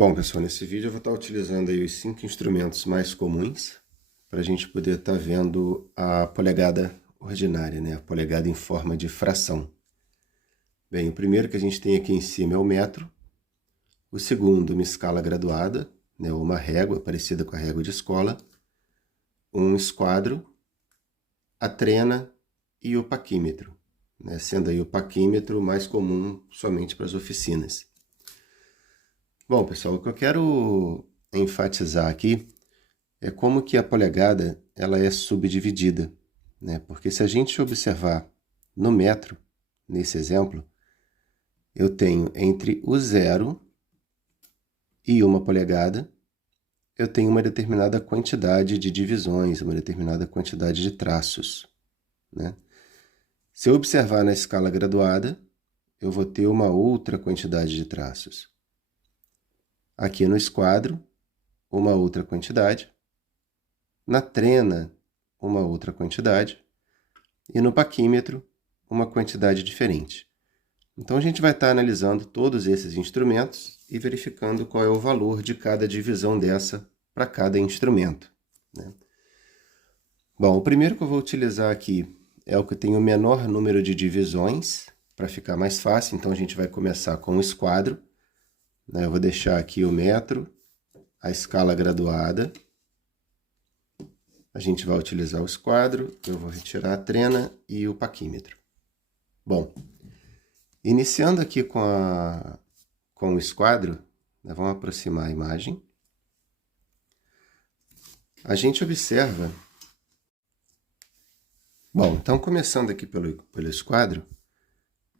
Bom, pessoal, nesse vídeo eu vou estar utilizando aí os 5 instrumentos mais comuns para a gente poder estar vendo a polegada ordinária, né? A polegada em forma de fração. Bem, o primeiro que a gente tem aqui em cima é o metro. O segundo, uma escala graduada, né? Uma régua parecida com a régua de escola. Um esquadro, a trena e o paquímetro, né? Sendo aí o paquímetro mais comum somente para as oficinas. Bom, pessoal, o que eu quero enfatizar aqui é como que a polegada ela é subdividida, né? Porque se a gente observar no metro, nesse exemplo, eu tenho entre o 0 e 1 polegada, eu tenho uma determinada quantidade de divisões, uma determinada quantidade de traços, né? Se eu observar na escala graduada, eu vou ter uma outra quantidade de traços. Aqui no esquadro, uma outra quantidade. Na trena, uma outra quantidade. E no paquímetro, uma quantidade diferente. Então, a gente vai estar analisando todos esses instrumentos e verificando qual é o valor de cada divisão dessa para cada instrumento, né? Bom, o primeiro que eu vou utilizar aqui é o que tem o menor número de divisões, para ficar mais fácil. Então, a gente vai começar com o esquadro, né? Eu vou deixar aqui o metro, a escala graduada. A gente vai utilizar o esquadro, eu vou retirar a trena e o paquímetro. Bom, iniciando aqui com o esquadro, né, vamos aproximar a imagem. A gente observa... Bom, então começando aqui pelo esquadro,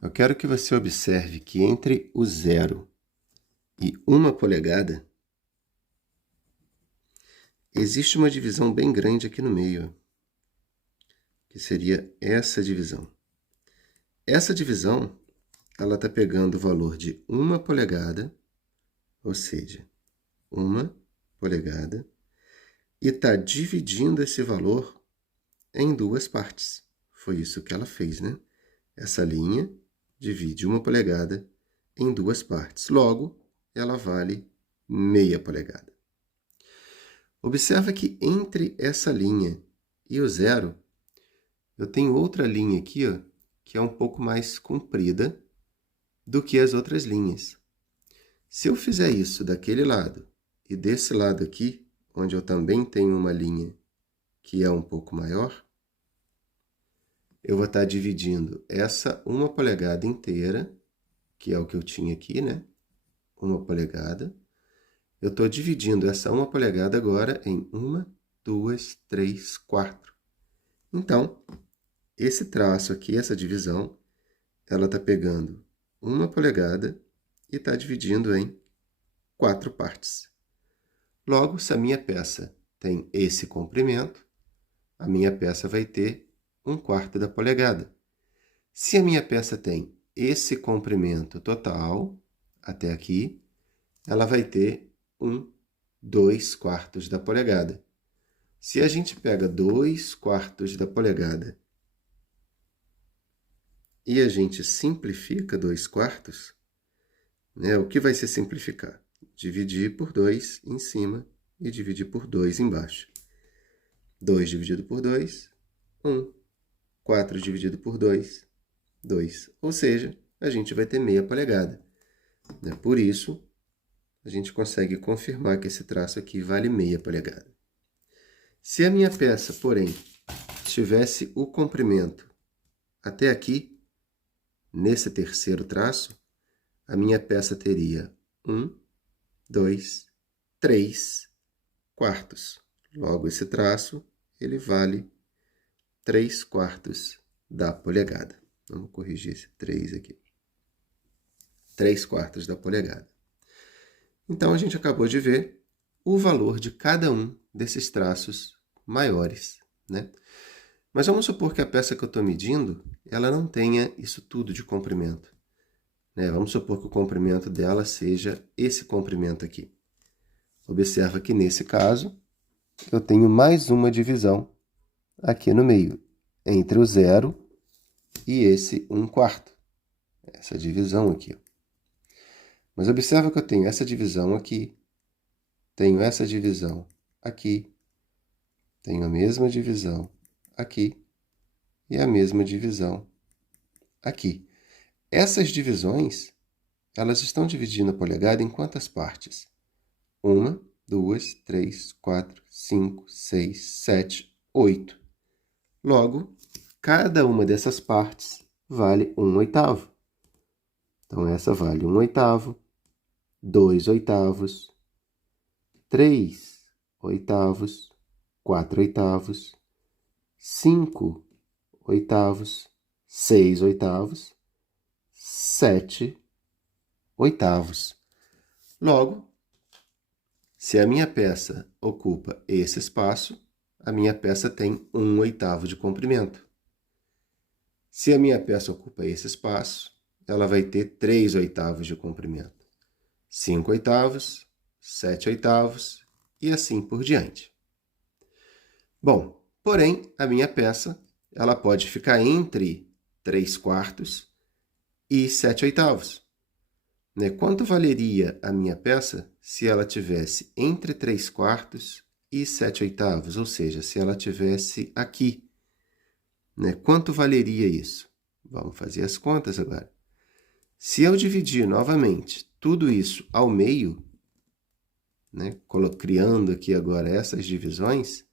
eu quero que você observe que entre o 0 e 1 polegada, existe uma divisão bem grande aqui no meio, que seria essa divisão. Essa divisão, ela está pegando o valor de 1 polegada, ou seja, 1 polegada, e está dividindo esse valor em 2 partes. Foi isso que ela fez, né? Essa linha divide 1 polegada em 2 partes. Logo, ela vale meia polegada. Observa que entre essa linha e o 0, eu tenho outra linha aqui, ó, que é um pouco mais comprida do que as outras linhas. Se eu fizer isso daquele lado e desse lado aqui, onde eu também tenho uma linha que é um pouco maior, eu vou estar dividindo essa 1 polegada inteira, que é o que eu tinha aqui, né? 1 polegada. Eu estou dividindo essa 1 polegada agora em 1, 2, 3, 4. Então, esse traço aqui, essa divisão, ela está pegando 1 polegada e está dividindo em 4 partes. Logo, se a minha peça tem esse comprimento, a minha peça vai ter 1/4 da polegada. Se a minha peça tem esse comprimento total, até aqui, ela vai ter 2/4 da polegada. Se a gente pega 2/4 da polegada e a gente simplifica 2/4, né, o que vai se simplificar? Dividir por 2 em cima e dividir por 2 embaixo. 2 dividido por 2, 1. 4 dividido por 2, 2. Ou seja, a gente vai ter meia polegada, né? Por isso, a gente consegue confirmar que esse traço aqui vale meia polegada. Se a minha peça, porém, tivesse o comprimento até aqui, nesse terceiro traço, a minha peça teria 1, 2, 3 quartos. Logo, esse traço, ele vale 3/4 da polegada. Vamos corrigir esse 3 aqui. 3/4 da polegada. Então, a gente acabou de ver o valor de cada um desses traços maiores, né? Mas vamos supor que a peça que eu estou medindo, ela não tenha isso tudo de comprimento, né? Vamos supor que o comprimento dela seja esse comprimento aqui. Observa que, nesse caso, eu tenho mais uma divisão aqui no meio, entre o 0 e esse 1/4. Essa divisão aqui. Mas observa que eu tenho essa divisão aqui, tenho essa divisão aqui, tenho a mesma divisão aqui e a mesma divisão aqui. Essas divisões, elas estão dividindo a polegada em quantas partes? 1, 2, 3, 4, 5, 6, 7, 8. Logo, cada uma dessas partes vale 1/8. Então, essa vale 1/8, 2/8, 3/8, 4/8, 5/8, 6/8, 7/8. Logo, se a minha peça ocupa esse espaço, a minha peça tem 1/8 de comprimento. Se a minha peça ocupa esse espaço, ela vai ter 3/8 de comprimento, 5/8, 7/8 e assim por diante. Bom, porém, a minha peça ela pode ficar entre 3/4 e 7/8. Quanto valeria a minha peça se ela tivesse entre 3/4 e 7/8? Ou seja, se ela tivesse aqui. Quanto valeria isso? Vamos fazer as contas agora. Se eu dividir novamente tudo isso ao meio, criando aqui agora essas divisões,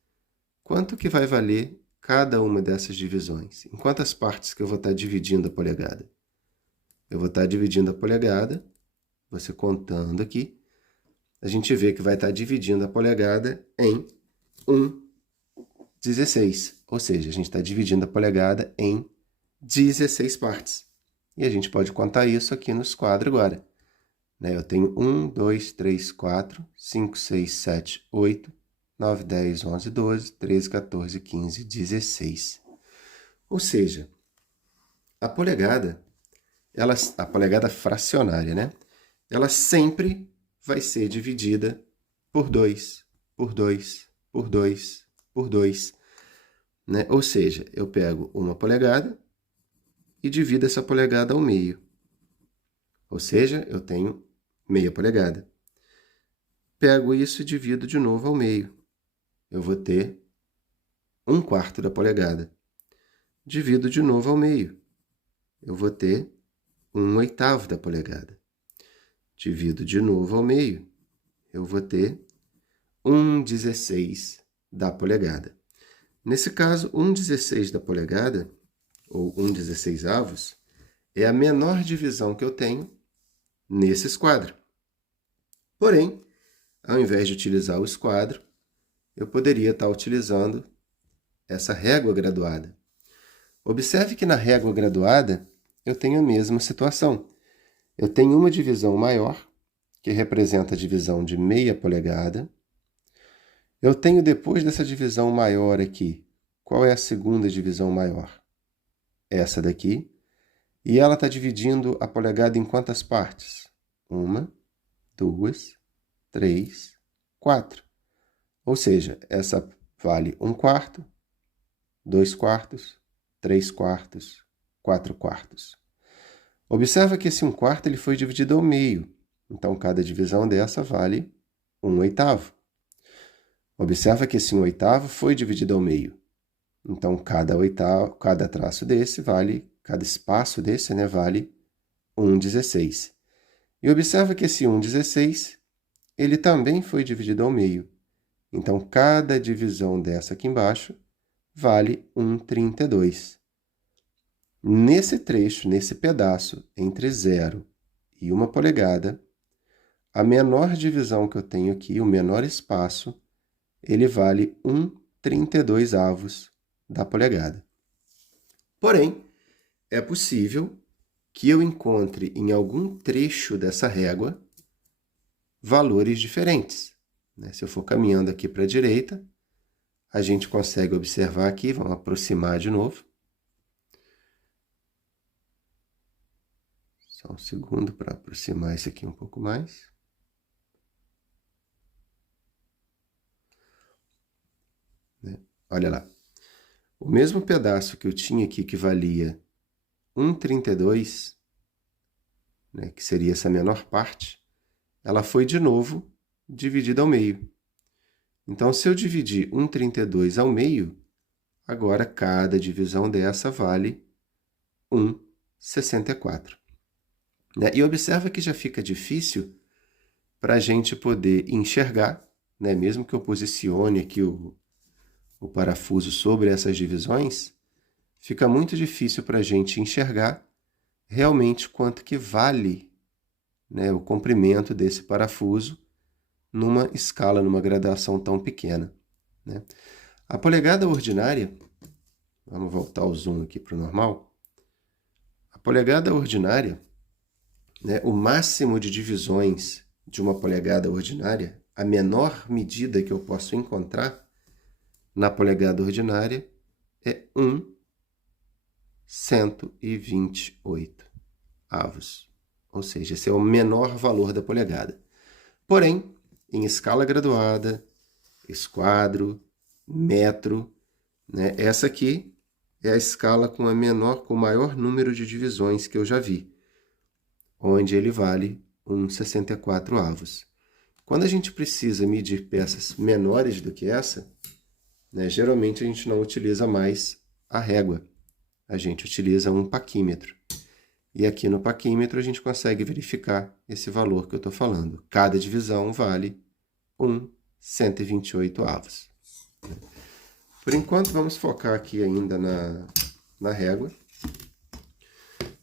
quanto que vai valer cada uma dessas divisões? Em quantas partes que eu vou estar dividindo a polegada? Eu vou estar dividindo a polegada, você contando aqui, a gente vê que vai estar dividindo a polegada em 1/16. Ou seja, a gente está dividindo a polegada em 16 partes. E a gente pode contar isso aqui nos quadros agora. Eu tenho 1, 2, 3, 4, 5, 6, 7, 8, 9, 10, 11, 12, 13, 14, 15, 16. Ou seja, a polegada fracionária, ela sempre vai ser dividida por 2, por 2, por 2, por 2. Ou seja, eu pego uma polegada e divido essa polegada ao meio. Ou seja, eu tenho meia polegada. Pego isso e divido de novo ao meio. Eu vou ter 1/4 da polegada. Divido de novo ao meio. Eu vou ter 1/8 da polegada. Divido de novo ao meio. Eu vou ter 1/16 da polegada. Nesse caso, 1/16 da polegada, ou 1/16avos, é a menor divisão que eu tenho nesse esquadro. Porém, ao invés de utilizar o esquadro, eu poderia estar utilizando essa régua graduada. Observe que na régua graduada eu tenho a mesma situação. Eu tenho uma divisão maior, que representa a divisão de meia polegada. Eu tenho depois dessa divisão maior aqui, qual é a segunda divisão maior? Essa daqui. E ela está dividindo a polegada em quantas partes? 1, 2, 3, 4. Ou seja, essa vale 1/4, 2/4, 3/4, 4/4. Observa que esse 1/4 ele foi dividido ao meio. Então, cada divisão dessa vale 1/8. Observa que esse 1/8 foi dividido ao meio. Então, cada traço desse vale, cada espaço desse, vale 1/16. E observa que esse 1/16, ele também foi dividido ao meio. Então, cada divisão dessa aqui embaixo vale 1/32. Nesse trecho, nesse pedaço, entre 0 e 1 polegada, a menor divisão que eu tenho aqui, o menor espaço, ele vale 1/32avos da polegada. Porém, é possível que eu encontre em algum trecho dessa régua valores diferentes. Se eu for caminhando aqui para a direita, a gente consegue observar aqui, vamos aproximar de novo. Só um segundo para aproximar isso aqui um pouco mais. Olha lá. O mesmo pedaço que eu tinha aqui que valia 1/32, que seria essa menor parte, ela foi de novo dividida ao meio. Então, se eu dividir 1,32 ao meio, agora cada divisão dessa vale 1,64. Né? E observa que já fica difícil para a gente poder enxergar, né? Mesmo que eu posicione aqui o parafuso sobre essas divisões, fica muito difícil para a gente enxergar realmente quanto que vale, né, o comprimento desse parafuso numa escala, numa gradação tão pequena. Né? A polegada ordinária, vamos voltar o zoom aqui para o normal, a polegada ordinária, né, o máximo de divisões de uma polegada ordinária, a menor medida que eu posso encontrar na polegada ordinária é 1/128 avos. Ou seja, esse é o menor valor da polegada. Porém, em escala graduada, esquadro, metro, né, essa aqui é a escala com o maior número de divisões que eu já vi, onde ele vale 1/64 avos. Quando a gente precisa medir peças menores do que essa, né, geralmente a gente não utiliza mais a régua, a gente utiliza um paquímetro. E aqui no paquímetro a gente consegue verificar esse valor que eu estou falando. Cada divisão vale 1/128 avos. Por enquanto, vamos focar aqui ainda na régua,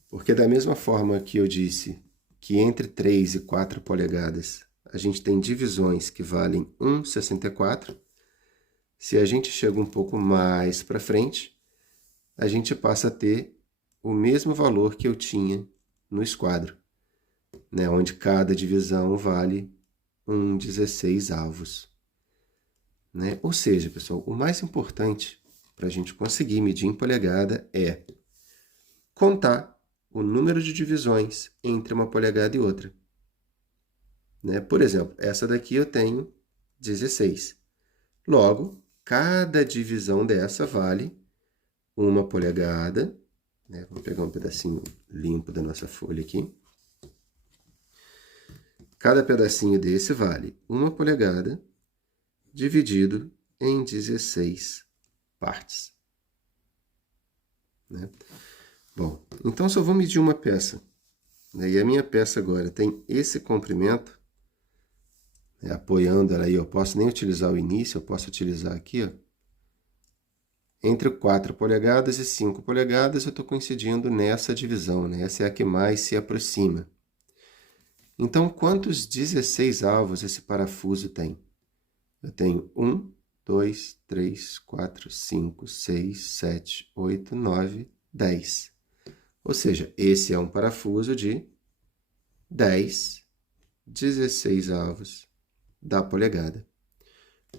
porque da mesma forma que eu disse que entre 3 e 4 polegadas a gente tem divisões que valem 1/64, se a gente chega um pouco mais para frente, a gente passa a ter o mesmo valor que eu tinha no esquadro, né, onde cada divisão vale 1/16 avos. Né? Ou seja, pessoal, o mais importante para a gente conseguir medir em polegada é contar o número de divisões entre uma polegada e outra. Né? Por exemplo, essa daqui eu tenho 16. Logo, cada divisão dessa vale 1 polegada. Né? Vamos pegar um pedacinho limpo da nossa folha aqui. Cada pedacinho desse vale 1 polegada dividido em 16 partes. Né? Bom, então se eu vou medir uma peça, né, e a minha peça agora tem esse comprimento, né, apoiando ela aí, eu posso nem utilizar o início, eu posso utilizar aqui, ó, entre 4 polegadas e 5 polegadas, eu estou coincidindo nessa divisão, né? Essa é a que mais se aproxima. Então, quantos 16 avos esse parafuso tem? Eu tenho 1, 2, 3, 4, 5, 6, 7, 8, 9, 10. Ou seja, esse é um parafuso de 16 avos da polegada.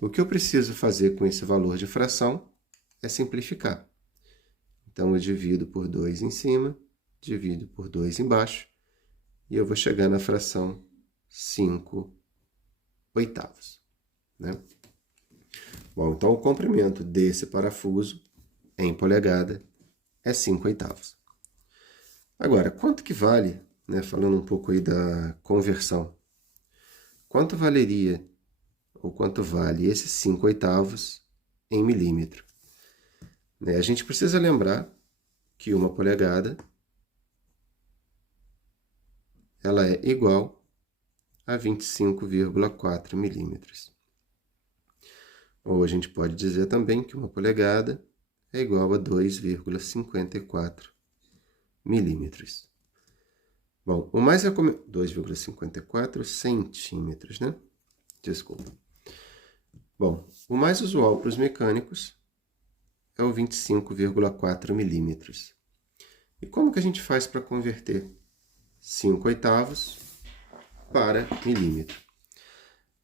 O que eu preciso fazer com esse valor de fração é simplificar. Então, eu divido por 2 em cima, divido por 2 embaixo, e eu vou chegar na fração 5/8. Né? Bom, então o comprimento desse parafuso em polegada é 5/8. Agora, quanto que vale, né, falando um pouco aí da conversão, quanto valeria ou quanto vale esses 5/8 em milímetro? Né, a gente precisa lembrar que 1 polegada ela é igual a 25,4 milímetros. Ou a gente pode dizer também que 1 polegada é igual a 2,54 milímetros. Bom, o mais recomendado... 2,54 centímetros, né? Desculpa. Bom, o mais usual para os mecânicos é o 25,4 milímetros. E como que a gente faz para converter 5/8 para milímetro?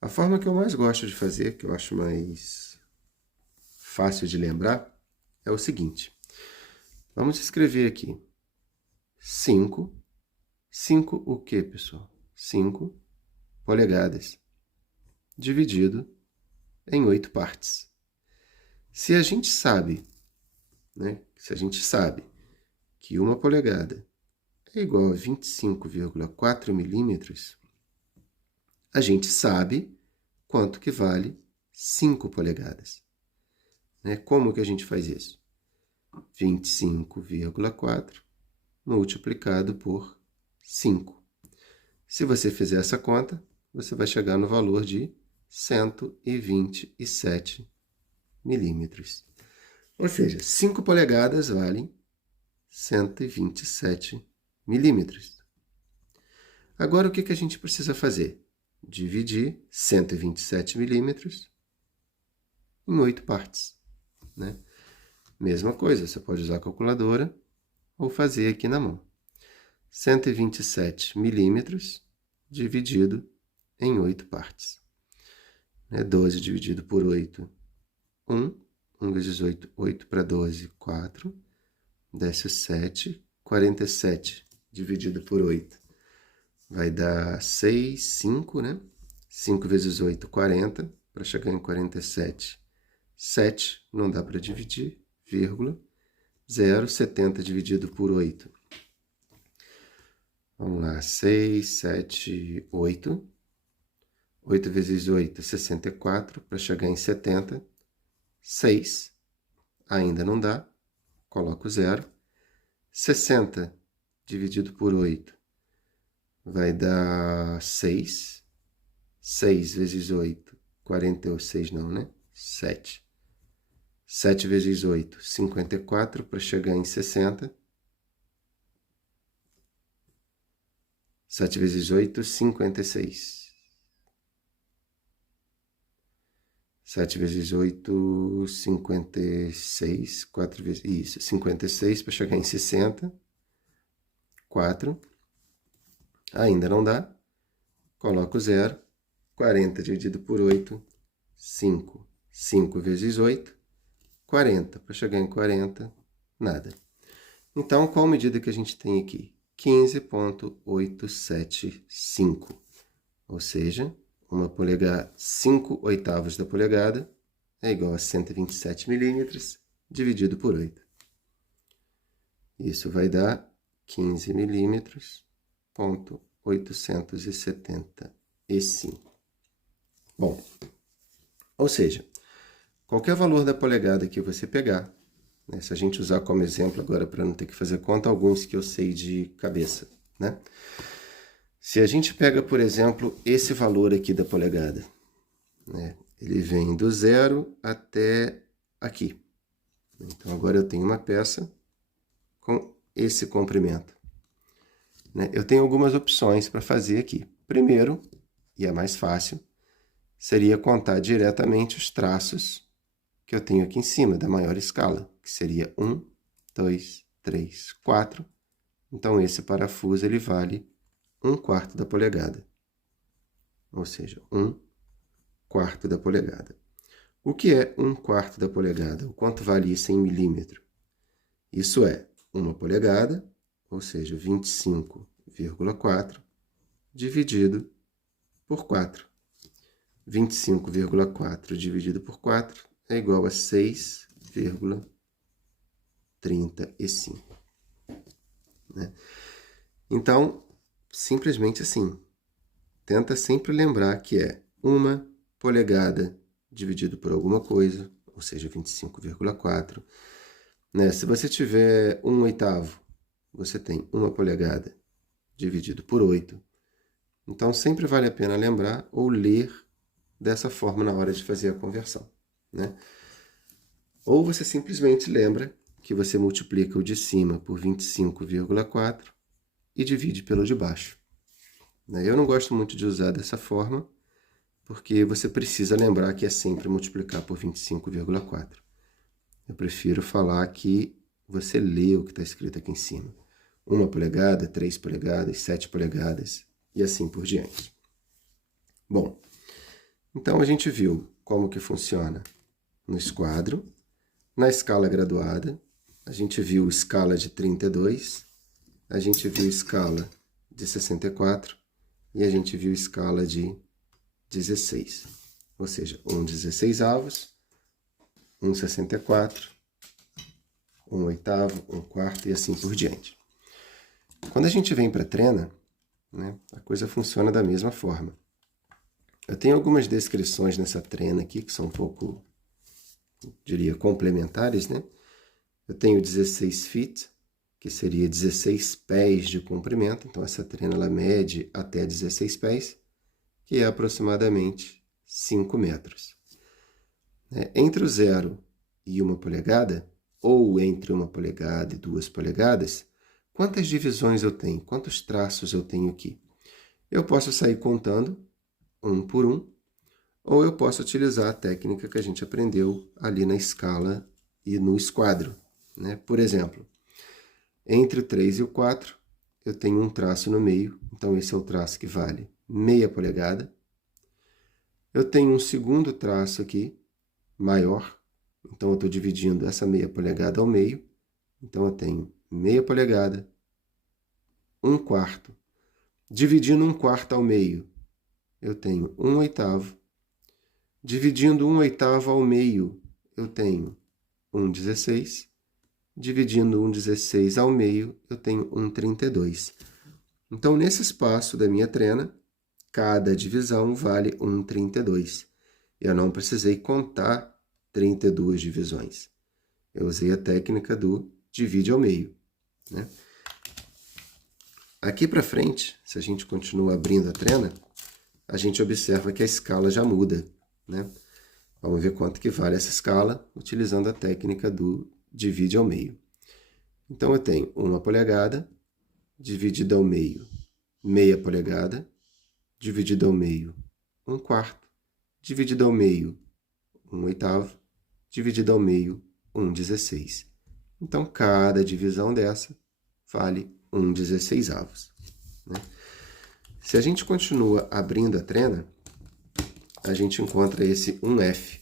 A forma que eu mais gosto de fazer, que eu acho mais fácil de lembrar, é o seguinte. Vamos escrever aqui 5 o quê, pessoal? 5 polegadas dividido em 8 partes. Se a gente sabe, né? Se a gente sabe que 1 polegada é igual a 25,4 milímetros, a gente sabe quanto que vale 5 polegadas. Né? Como que a gente faz isso? 25,4 multiplicado por 5. Se você fizer essa conta, você vai chegar no valor de 127 milímetros. Ou seja, 5 polegadas valem 127 milímetros. Agora, o que a gente precisa fazer? Dividir 127 milímetros em 8 partes. Né? Mesma coisa, você pode usar a calculadora ou fazer aqui na mão. 127 milímetros dividido em 8 partes. 12 dividido por 8, 1. 1 vezes 8, 8 para 12, 4. Desce o 7. 47 dividido por 8 vai dar 6, 5, né? 5 vezes 8, 40. Para chegar em 47, 7. Não dá para dividir, vírgula. 0, 70 dividido por 8. Vamos lá, 6, 7, 8. 8 vezes 8, 64. Para chegar em 70, 6. Ainda não dá, coloco 0. 60 dividido por 8 vai dar 6. 6 vezes 8, 46 não, né? 7. 7 vezes 8, 54, para chegar em 60. 7 vezes 8, 56. 7 vezes 8, 56. 4 vezes... Isso, 56 para chegar em 60. 4. Ainda não dá. Coloco 0. 40 dividido por 8, 5. 5 vezes 8, 40. Para chegar em 40, nada. Então, qual medida que a gente tem aqui? 15,875. Ou seja, 5/8 da polegada é igual a 127 milímetros dividido por 8. Isso vai dar 15 milímetros, ponto 875. Bom, ou seja, qualquer valor da polegada que você pegar, né, se a gente usar como exemplo agora para não ter que fazer conta, alguns que eu sei de cabeça, né? Se a gente pega, por exemplo, esse valor aqui da polegada, né, ele vem do 0 até aqui. Então, agora eu tenho uma peça com esse comprimento. Né? Eu tenho algumas opções para fazer aqui. Primeiro, e é mais fácil, seria contar diretamente os traços que eu tenho aqui em cima, da maior escala, que seria 1, 2, 3, 4. Então, esse parafuso ele vale 1/4 da polegada. Ou seja, 1/4 da polegada. O que é 1/4 da polegada? O quanto vale isso em milímetro? Isso é 1 polegada, ou seja, 25,4, dividido por 4. 25,4 dividido por 4 é igual a 6,35. Né? Então, simplesmente assim, tenta sempre lembrar que é 1 polegada dividido por alguma coisa, ou seja, 25,4. Né? Se você tiver 1/8, você tem 1 polegada dividido por 8. Então, sempre vale a pena lembrar ou ler dessa forma na hora de fazer a conversão. Né? Ou você simplesmente lembra que você multiplica o de cima por 25,4 e divide pelo de baixo. Eu não gosto muito de usar dessa forma, porque você precisa lembrar que é sempre multiplicar por 25,4. Eu prefiro falar que você lê o que está escrito aqui em cima. 1 polegada, 3 polegadas, 7 polegadas e assim por diante. Bom, então a gente viu como que funciona no esquadro, na escala graduada, a gente viu escala de 32, a gente viu escala de 64 e a gente viu escala de 16. Ou seja, 1/16, 1/64, 1/8, 1/4 e assim por diante. Quando a gente vem para a trena, né, a coisa funciona da mesma forma. Eu tenho algumas descrições nessa trena aqui, que são um pouco, diria, complementares, né? Eu tenho 16 feet, que seria 16 pés de comprimento. Então, essa trena ela mede até 16 pés, que é aproximadamente 5 metros. Entre o 0 e 1 polegada, ou entre 1 polegada e 2 polegadas, quantas divisões eu tenho? Quantos traços eu tenho aqui? Eu posso sair contando um por um, ou eu posso utilizar a técnica que a gente aprendeu ali na escala e no esquadro, né? Por exemplo, entre o 3 e o 4, eu tenho um traço no meio, então esse é o traço que vale meia polegada. Eu tenho um segundo traço aqui, maior, então eu estou dividindo essa meia polegada ao meio, então eu tenho meia polegada, 1/4. Dividindo 1/4 ao meio, eu tenho 1/8. Dividindo 1/8 ao meio, eu tenho 1/16. Dividindo 1/16 ao meio, eu tenho 1/32. Então, nesse espaço da minha trena, cada divisão vale 1/32. Eu não precisei contar 32 divisões. Eu usei a técnica do divide ao meio, né? Aqui para frente, se a gente continua abrindo a trena, a gente observa que a escala já muda, né? Vamos ver quanto que vale essa escala utilizando a técnica do divide ao meio. Então, eu tenho 1 polegada, dividida ao meio, meia polegada, dividida ao meio, 1/4, dividida ao meio, 1/8, dividida ao meio, 1/16. Então, cada divisão dessa vale 1/16, né? Se a gente continua abrindo a trena, a gente encontra esse 1F.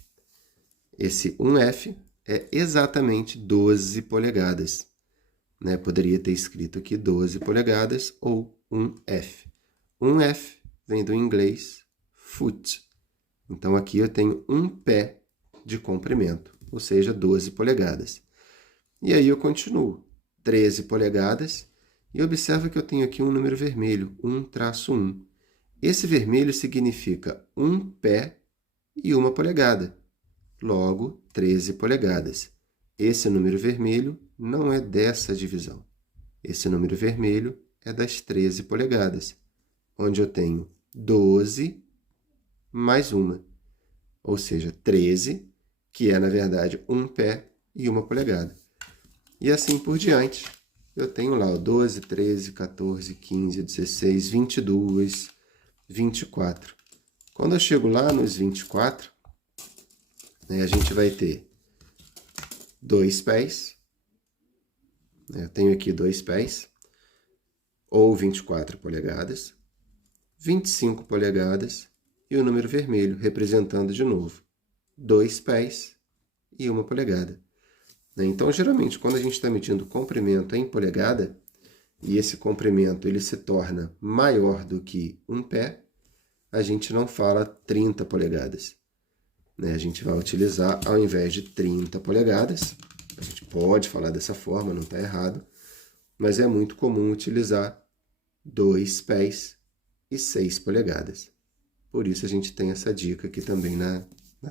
Esse 1F é exatamente 12 polegadas. Né? Poderia ter escrito aqui 12 polegadas ou 1F. 1F vem do inglês foot. Então, aqui eu tenho um pé de comprimento, ou seja, 12 polegadas. E aí eu continuo, 13 polegadas, e observa que eu tenho aqui um número vermelho, 1-1. Esse vermelho significa um pé e 1 polegada. Logo, 13 polegadas. Esse número vermelho não é dessa divisão. Esse número vermelho é das 13 polegadas, onde eu tenho 12 mais 1, ou seja, 13, que é, na verdade, um pé e 1 polegada. E assim por diante, eu tenho lá o 12, 13, 14, 15, 16, 22, 24. Quando eu chego lá nos 24, né, a gente vai ter 2 pés. Eu tenho aqui 2 pés, ou 24 polegadas, 25 polegadas e o número vermelho, representando de novo 2 pés e 1 polegada. Então, geralmente, quando a gente está medindo o comprimento em polegada, e esse comprimento ele se torna maior do que um pé, a gente não fala 30 polegadas. A gente vai utilizar, ao invés de 30 polegadas, a gente pode falar dessa forma, não está errado, mas é muito comum utilizar 2 pés e 6 polegadas. Por isso a gente tem essa dica aqui também na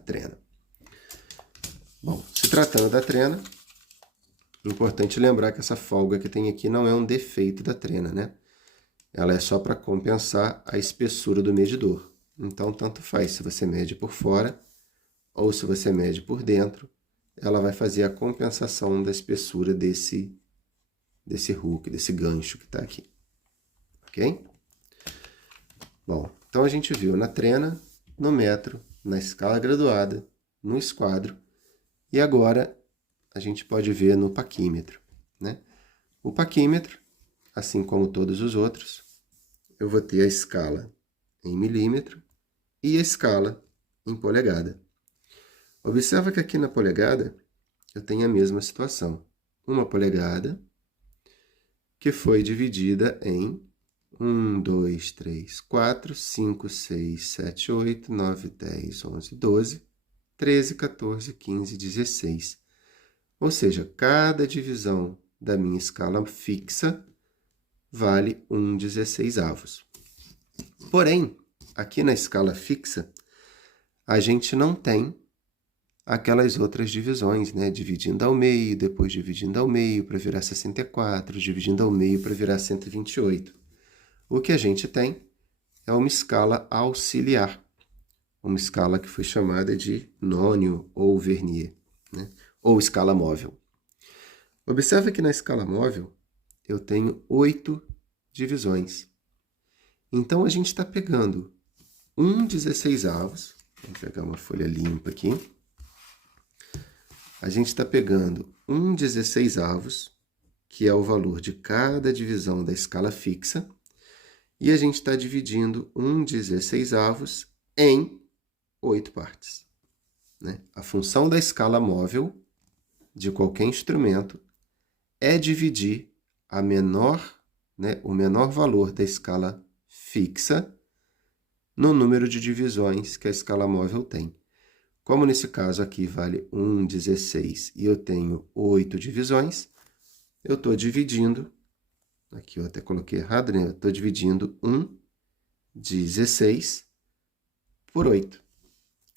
trena. Bom, se tratando da trena, é importante lembrar que essa folga que tem aqui não é um defeito da trena, né? Ela é só para compensar a espessura do medidor. Então, tanto faz se você mede por fora ou se você mede por dentro, ela vai fazer a compensação da espessura desse hook, desse gancho que está aqui. Ok? Bom, então a gente viu na trena, no metro, na escala graduada, no esquadro, e agora a gente pode ver no paquímetro, né? O paquímetro, assim como todos os outros, eu vou ter a escala em milímetro e a escala em polegada. Observa que aqui na polegada eu tenho a mesma situação. 1 polegada que foi dividida em 1, 2, 3, 4, 5, 6, 7, 8, 9, 10, 11, 12, 13, 14, 15, 16. Ou seja, cada divisão da minha escala fixa vale 1/16. Porém, aqui na escala fixa, a gente não tem aquelas outras divisões, né? Dividindo ao meio, depois dividindo ao meio para virar 64, dividindo ao meio para virar 128. O que a gente tem é uma escala auxiliar, uma escala que foi chamada de nônio ou vernier, né? Ou escala móvel. Observe que na escala móvel eu tenho 8 divisões. Então, a gente está pegando 1/16avos, vou pegar uma folha limpa aqui. A gente está pegando 1/16avos, que é o valor de cada divisão da escala fixa, e a gente está dividindo 1/16avos em 8 partes, né? A função da escala móvel de qualquer instrumento é dividir o menor valor da escala fixa no número de divisões que a escala móvel tem. Como nesse caso aqui vale 1/16 e eu tenho 8 divisões, eu estou dividindo, aqui eu até coloquei errado, né? Eu estou dividindo 1/16 por 8.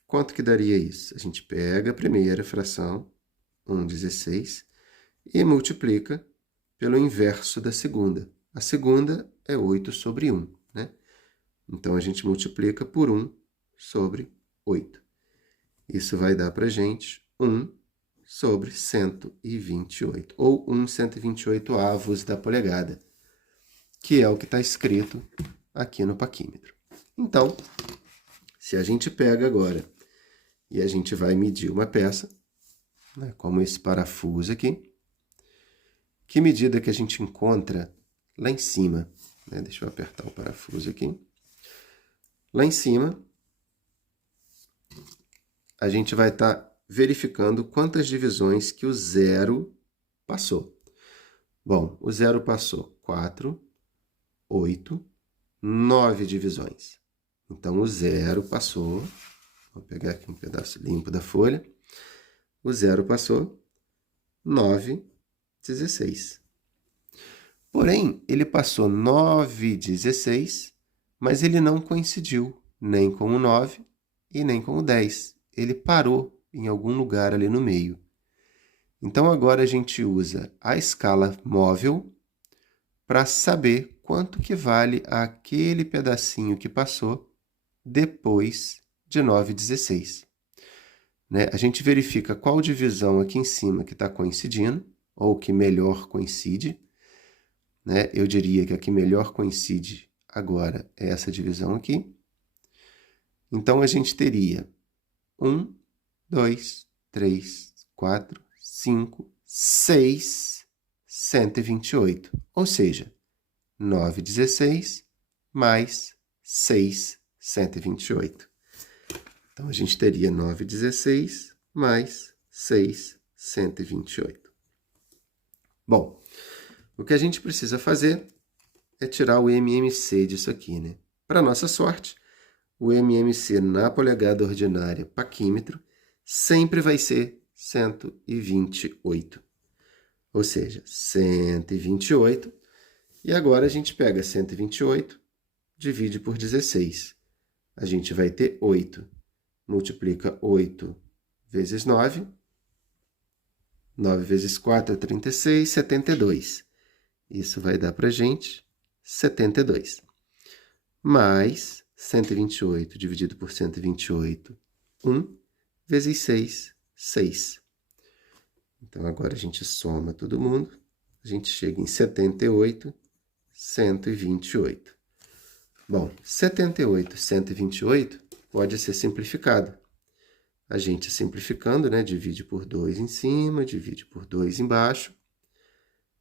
Quanto que daria isso? A gente pega a primeira fração, 1/16, e multiplica pelo inverso da segunda. A segunda é 8 sobre 1, né? Então, a gente multiplica por 1 sobre 8. Isso vai dar para a gente 1 sobre 128, ou 1/128avos da polegada, que é o que está escrito aqui no paquímetro. Então, se a gente pega agora e a gente vai medir uma peça, né, como esse parafuso aqui, que medida que a gente encontra lá em cima? Né? Deixa eu apertar o parafuso aqui. Lá em cima, a gente vai estar verificando quantas divisões que o zero passou. Bom, o zero passou 4, 8, 9 divisões. Então, o zero passou, vou pegar aqui um pedaço limpo da folha, o zero passou 9/16. Porém, ele passou 9/16, mas ele não coincidiu nem com o 9 e nem com o 10. Ele parou em algum lugar ali no meio. Então, agora a gente usa a escala móvel para saber quanto que vale aquele pedacinho que passou depois de 9/16. Né? A gente verifica qual divisão aqui em cima que está coincidindo, ou que melhor coincide. Né? Eu diria que a que melhor coincide agora é essa divisão aqui. Então, a gente teria 1, 2, 3, 4, 5, 6, 128. Ou seja, 9/16 mais 6, 128. Então, a gente teria 9/16 mais 6, 128. Bom, o que a gente precisa fazer é tirar o MMC disso aqui, né? Para nossa sorte, o MMC na polegada ordinária paquímetro sempre vai ser 128. Ou seja, 128. E agora a gente pega 128, divide por 16. A gente vai ter 8. Multiplica 8 vezes 9. 9 vezes 4 é 36, 72. Isso vai dar para a gente 72. Mais 128 dividido por 128, 1 vezes 6, 6. Então, agora a gente soma todo mundo. A gente chega em 78, 128. Bom, 78, 128 pode ser simplificado. A gente simplificando, né, divide por 2 em cima, divide por 2 embaixo.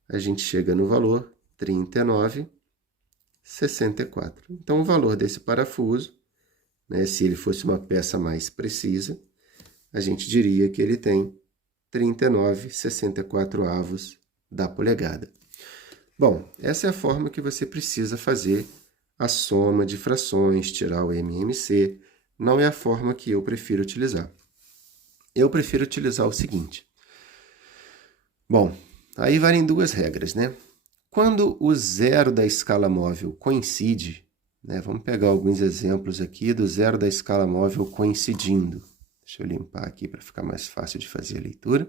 A gente chega no valor 39,64. Então, o valor desse parafuso, né, se ele fosse uma peça mais precisa, a gente diria que ele tem 39,64avos da polegada. Bom, essa é a forma que você precisa fazer a soma de frações, tirar o MMC. Não é a forma que eu prefiro utilizar. Eu prefiro utilizar o seguinte. Bom, aí valem duas regras, né? Quando o zero da escala móvel coincide, né? Vamos pegar alguns exemplos aqui do zero da escala móvel coincidindo. Deixa eu limpar aqui para ficar mais fácil de fazer a leitura.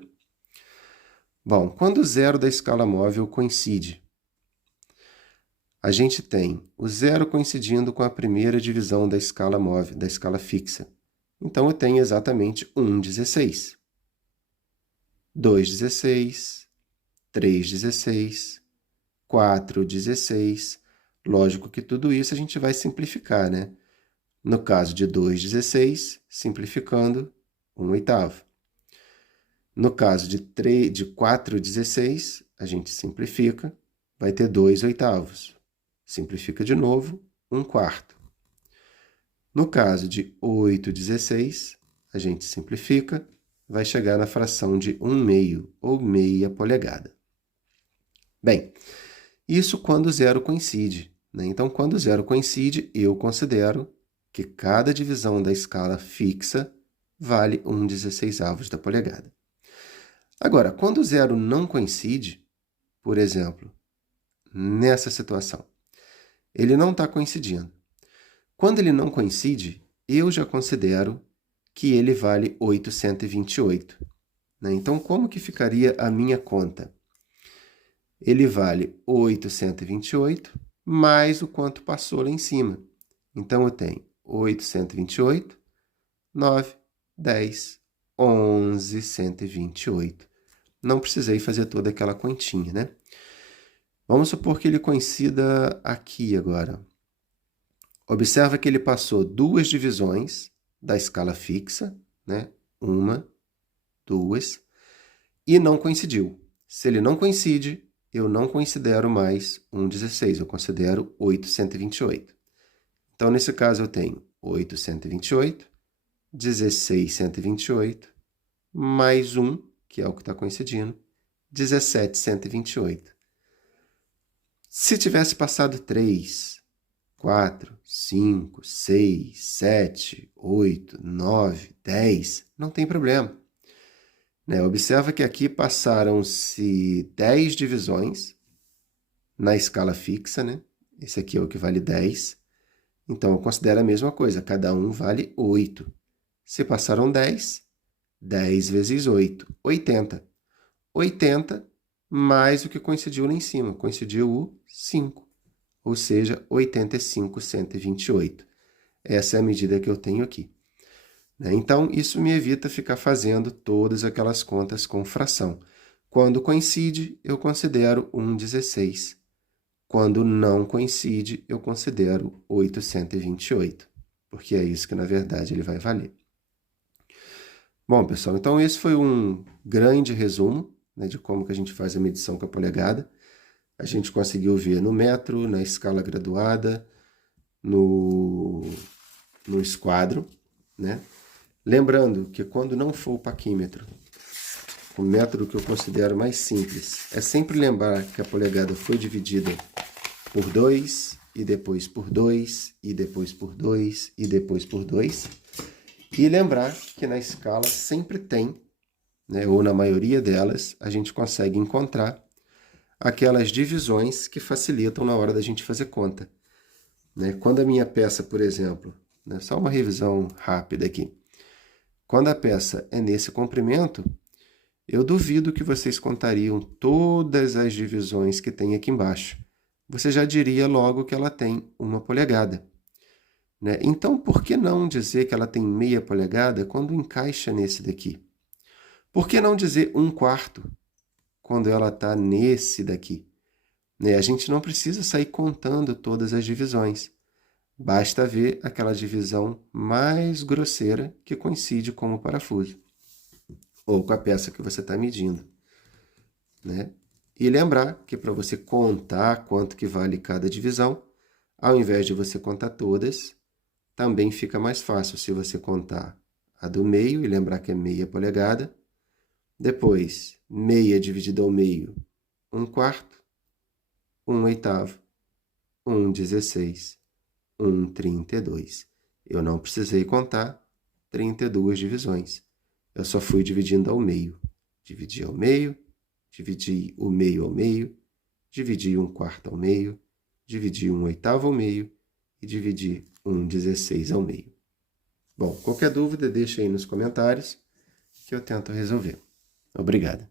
Bom, quando o zero da escala móvel coincide, a gente tem o zero coincidindo com a primeira divisão da escala móvel, da escala fixa. Então, eu tenho exatamente 1,16, 2,16, 3,16, 4,16. Lógico que tudo isso a gente vai simplificar, né? No caso de 2,16, simplificando, 1/8. No caso de 4,16, a gente simplifica, vai ter 2/8. Simplifica de novo, 1/4. No caso de 8,16, a gente simplifica, vai chegar na fração de 1/2, ou meia polegada. Bem, isso quando o zero coincide, né? Então, quando o zero coincide, eu considero que cada divisão da escala fixa vale 1/16 da polegada. Agora, quando o zero não coincide, por exemplo, nessa situação, ele não está coincidindo. Quando ele não coincide, eu já considero que ele vale 828. Né? Então, como que ficaria a minha conta? Ele vale 828 mais o quanto passou lá em cima. Então, eu tenho 828, 9, 10, 11, 128. Não precisei fazer toda aquela continha, né? Vamos supor que ele coincida aqui agora. Observa que ele passou duas divisões da escala fixa, né? 1, 2, e não coincidiu. Se ele não coincide, eu não considero mais 1,16, eu considero 828. Então, nesse caso, eu tenho 828, 16,128, mais 1, que é o que está coincidindo, 17,128. Se tivesse passado 3, 4, 5, 6, 7, 8, 9, 10, não tem problema. Né? Observa que aqui passaram-se 10 divisões na escala fixa, né? Esse aqui é o que vale 10. Então, eu considero a mesma coisa, cada um vale 8. Se passaram 10, 10 vezes 8, 80. 80 mais o que coincidiu lá em cima, coincidiu o 5, ou seja, 85,128. Essa é a medida que eu tenho aqui. Então, isso me evita ficar fazendo todas aquelas contas com fração. Quando coincide, eu considero 1,16. Quando não coincide, eu considero 828, porque é isso que, na verdade, ele vai valer. Bom, pessoal, então esse foi um grande resumo, né, de como que a gente faz a medição com a polegada. A gente conseguiu ver no metro, na escala graduada, no esquadro, né? Lembrando que quando não for o paquímetro, o método que eu considero mais simples é sempre lembrar que a polegada foi dividida por 2, e depois por 2, e depois por 2, e depois por 2. E lembrar que na escala sempre tem, né, ou na maioria delas, a gente consegue encontrar aquelas divisões que facilitam na hora da gente fazer conta. Né? Quando a minha peça, por exemplo, né, só uma revisão rápida aqui. Quando a peça é nesse comprimento, eu duvido que vocês contariam todas as divisões que tem aqui embaixo. Você já diria logo que ela tem 1 polegada. Né? Então, por que não dizer que ela tem meia polegada quando encaixa nesse daqui? Por que não dizer 1/4 quando ela está nesse daqui? Né? A gente não precisa sair contando todas as divisões. Basta ver aquela divisão mais grosseira que coincide com o parafuso, ou com a peça que você está medindo. Né? E lembrar que para você contar quanto que vale cada divisão, ao invés de você contar todas, também fica mais fácil se você contar a do meio e lembrar que é meia polegada. Depois, meia dividida ao meio, 1/4, 1/8, 1/16, 1/32. Eu não precisei contar 32 divisões. Eu só fui dividindo ao meio. Dividi ao meio, dividi o meio ao meio, dividi 1/4 ao meio, dividi 1/8 ao meio e dividir um 16 ao meio. Bom, qualquer dúvida deixa aí nos comentários que eu tento resolver. Obrigado.